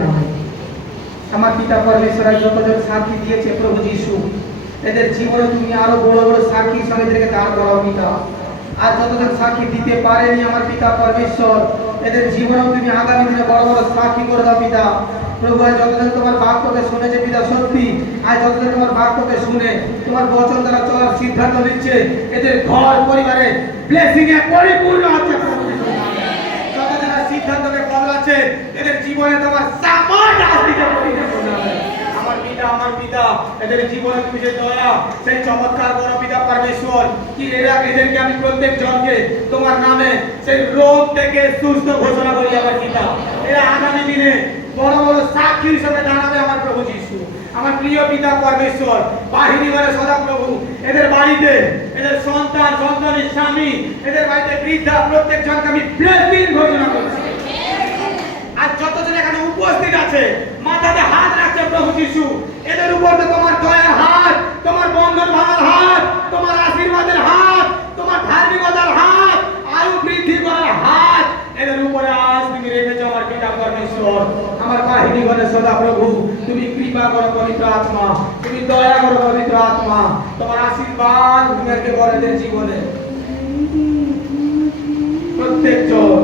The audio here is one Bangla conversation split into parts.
নামে। আমার পিতা পরমেশ্বর যতজন সাক্ষী দিয়েছে প্রভু যিশু, এদের জীবনে তুমি আরও বড় বড় সাক্ষীর সঙ্গে এদেরকে দাঁড় করাও পিতা। আর যতজন সাক্ষী দিতে পারেনি আমার পিতা পরমেশ্বর, এদের জীবনেও তুমি আগামী দিনে বড় বড় সাক্ষী করে দাও পিতা। প্রভু, আজ যতজন তোমার বাক্যকে শুনেছে পিতা সত্যি, আজ যতজন তোমার বাক্যকে শুনে তোমার বচন দ্বারা চলার সিদ্ধান্ত নিচ্ছে, এদের ঘর, পরিবারে ব্লেসিং এ পরিপূর্ণ হচ্ছে প্রভু যিশু। যত যারা সিদ্ধান্তকে এদের জীবনে তোমার সামান্য আসতে আমার পিতা এদের জীবনে তুমি তোমার নামে সেই রোগ থেকে সুস্থ ঘোষণা করি আমার পিতা। এরা আগামী দিনে বড় বড় সাক্ষী হিসেবে দাঁড়াবে আমার প্রভু যিশু। আমার প্রিয় পিতা পরমেশ্বর, বাহিনী বলে সদা প্রভু এদের বাড়িতে এদের সন্তান, সন্তানের স্বামী, এদের বাড়িতে বৃদ্ধা প্রত্যেক জনকে আমি ব্লেসিং ঘোষণা করছি আর যতজন এখানে উপস্থিত আছে। মাথাতে হাত রাখছে প্রভু যিশু। এদের উপর তোমার দয়ার হাত, তোমার বন্ধন ভাঙার হাত, তোমার আশীর্বাদের হাত, তোমার ধার্মিকতার হাত, আয়ু বৃদ্ধি করার হাত। এদের উপরে আজ তুমি রেখেছো আমার পিতা পরমেশ্বর। আমার বাহিনী ঘরে সদা প্রভু, তুমি কৃপা করো পবিত্র আত্মা, তুমি দয়া করো পবিত্র আত্মা। তোমার আশীর্বাদ ভূমিকে বড়দের জীবনে প্রত্যেক জন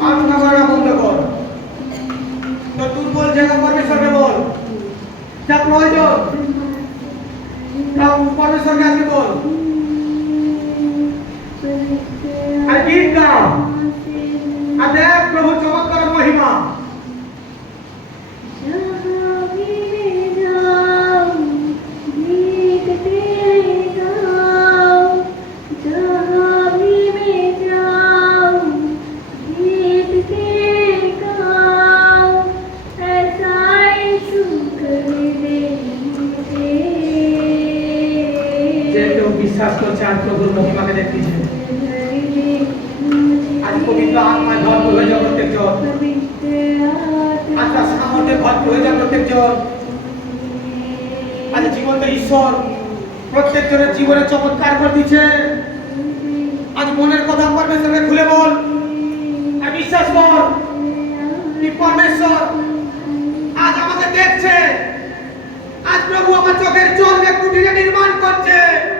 প্রার্থনা করা বন্ধ কর তো দুর্বল জায়গা পরমেশ্বরকে বল যা প্রয়োজন তা পরমেশ্বরকে আজকে বল। আর গীত গাও আর দেখ প্রভু চমৎকার মহিমা। বিশ্বাস করছে আর প্রভুর মহিমাকে দেখতেছে আজ পবিত্র আত্মায় ভরপুর হয়ে যাও প্রত্যেক জন। আত্মার সামর্থ্যে ভরপুর হয়ে যাও প্রত্যেক জন। আজ জীবন্ত ঈশ্বর প্রত্যেক জনের জীবনে চমৎকার করে দিচ্ছে আজ মনের কথা পরমেশ্বরকে খুলে বল। আর বিশ্বাস কর পরমেশ্বর আজ আমাকে দেখছে। আজ প্রভু আমার চোখের জলকে কুটিরে নির্মাণ করছে। আজ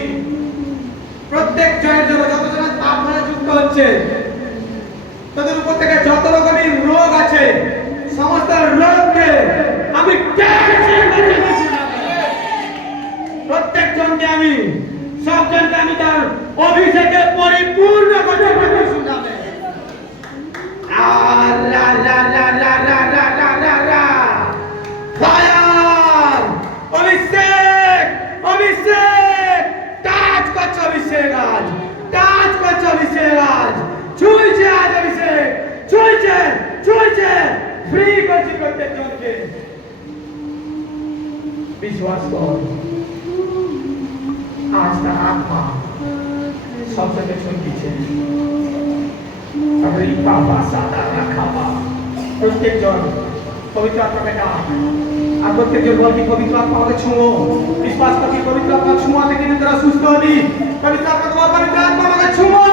প্রত্যেক জনের জন্য যত জন প্রার্থনা যুক্ত হচ্ছে, তাদের উপর থেকে যত রকমের রোগ আছে, সমস্ত রোগকে আমি প্রত্যেক জনকে আমি সব জনকে আমি তার অভিষেকে পরিপূর্ণ করতে করছি প্রত্যেক জনকে বিশ্বাস কর। আজ তার আত্মা সব থেকে ছুঁইছে তারপরে এই বাবা সাদা রাখাবা প্রত্যেক জন পবিত্র আত্মাকে ডাক। আর প্রত্যেক জন বলবি পবিত্র আত্মা আমাকে ছুঁয়ো। বিশ্বাস করবি পবিত্র আত্মা ছুঁয়াতে কিন্তু তারা সুস্থ হবি। পবিত্র আত্মা তোমার পবিত্র আত্মা আমাকে ছুঁয়ো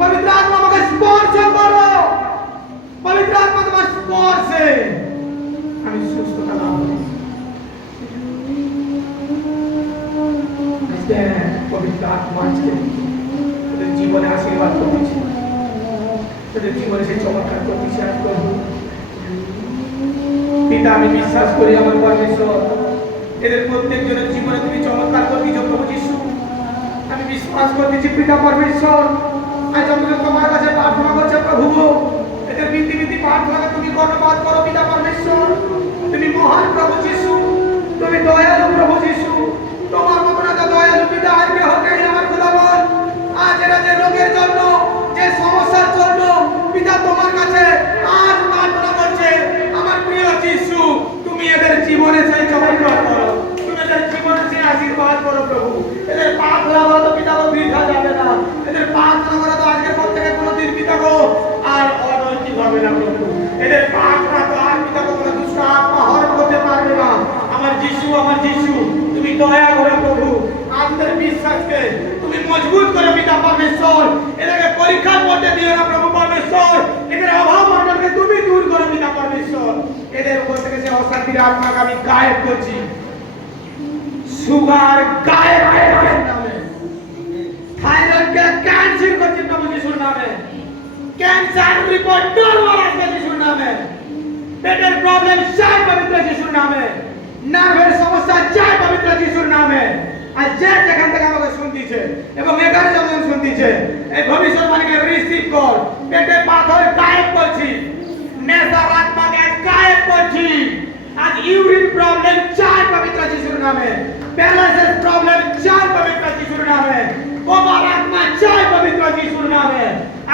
পবিত্র আত্মা আমাকে স্পর্শ করো পবিত্র আত্মা তোমার স্পর্শে আমি সুস্থতা লাভ করি আজকে পবিত্র আত্মা আজকে তোদের জীবনে আশীর্বাদ করতেছি। তোদের জীবনে সেই চমৎকার আজ প্রভু পিতা, আমি বিশ্বাস করি আমার পরমেশ্বর, এদের প্রত্যেক জনের জীবনে তুমি চমৎকার করতেছ প্রভু যিশু। আমি বিশ্বাস করতেছি, পিতা পরমেশ্বর, আজ যতজন তোমার কাছে প্রার্থনা করছে প্রভু, এদের বৃদ্ধি বৃদ্ধি প্রার্থনাকে তুমি কর্ণপাত করো, পিতা পরমেশ্বর। তুমি মহান প্রভু যিশু, তুমি দয়ালু প্রভু যিশু তোমার মতন এত দয়ালু পিতা আর কেহ নেই আমার খোদাবন আজ এরা যে রোগের জন্য যে সমস্ত আমার যিশু, তুমি দয়া করো প্রভু আমাদের বিশ্বাসকে তুমি মজবুত করে পিতা পরমেশ্বর এদেরকে পরীক্ষার মধ্যে দিও না প্রভু পরমেশ্বর, এদের অভাব অনটনকে তুমি দূর করো পিতা পরমেশ্বর, এদের উপর থেকে যে অশান্তির আত্মাকে আমি গায়েব করছি। সুগার গায়েব নামে। থাইরয়েডকে ক্যান্সেল করছি প্রভু যিশুর নামে। ক্যান্সার রিপোর্ট নরমাল আসবে যিশুর নামে। পেটের প্রবলেম চাই পবিত্র যিশুর নামে। নার্ভের সমস্যা চাই পবিত্র যিশুর নামে। আর যে যেখান থেকে আমাকে শুনতিছে, এবং এখানে যখন শুনতিছে, এই ভবিষ্যৎবাণীকে রিসিভ কর। পেটে পাথর গায়েব করছি। নেশার আত্মাকে আজ গায়েব করছি। আজ ইউরিন প্রবলেম চাই পবিত্র যিশুর নামে। ব্যালেন্সের প্রবলেম চাই পবিত্র যিশুর নামে। কোমার আত্মা চাই পবিত্র যিশুর নামে।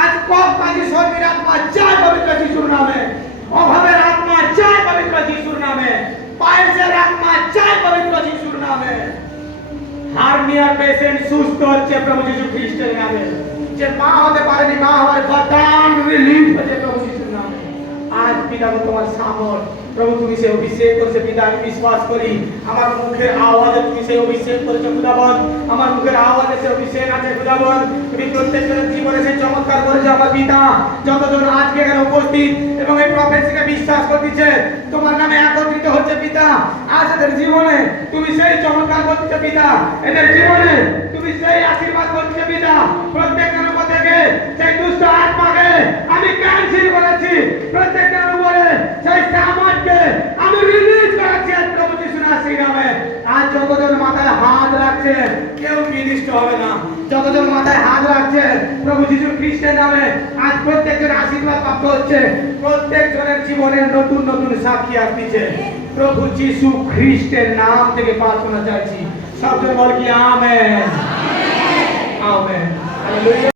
আজ কম কাজী শর্মীর আত্মা চাই পবিত্র যিশুর নামে অভাবের আত্মা চাই পবিত্র যিশুর নামে পায়েসের আত্মা চাই পবিত্র যিশুর নামে হার্নিয়ার পেশেন্ট সুস্থ হচ্ছে, প্রভু যিশু খ্রিস্টের নামে। যে মা হতে পারেনি, মা হওয়ার বাদাম রিলিফ হচ্ছে প্রভু যিশুর নামে। আজ পিতা তোমার সামর। প্রভু, তুমি সেই অভিষেক করেছে, পিতা, আমি বিশ্বাস করি, আমার মুখের আওয়াজে তুমি সেই অভিষেক করেছ খুদাবন আমার মুখের আওয়াজে সেই অভিষেক আছে খুদাবন তুমি প্রত্যেকজনের জীবনে সেই চমৎকার করেছ, আমার পিতা। যতজন আজকে এখানে উপস্থিত এবং এই প্রফেসিকে বিশ্বাস করতেছে, তোমার নামে হচ্ছে পিতা, আজ এদের জীবনে তুমি সেই চমৎকার করতে পিতা। এদের জীবনে তুমি সেই আশীর্বাদ করতে পিতা। প্রত্যেকটা উপর থেকে সেই দুষ্ট আত্মাকে আমি ক্যান্সেল করেছি। প্রত্যেকটা উপরে সেই সামাজকে আমি রিলিজ করেছি আজ প্রভু যিশু নাসির নামে আজ যতজন মাথায় হাত কেউ বিনিষ্ট হবে না। যতজন মাথায় হাত রাখছে প্রভু যিশু খ্রিস্টের নামে আজ প্রত্যেকজন আশীর্বাদ প্রাপ্ত হচ্ছে। প্রত্যেকজনের জীবনের নতুন নতুন সাক্ষী আসতেছে। প্রভু যিশু খ্রিস্টের নাম থেকে প্রার্থনা চাইছি। সবজন বল কি, আমেন আমেন।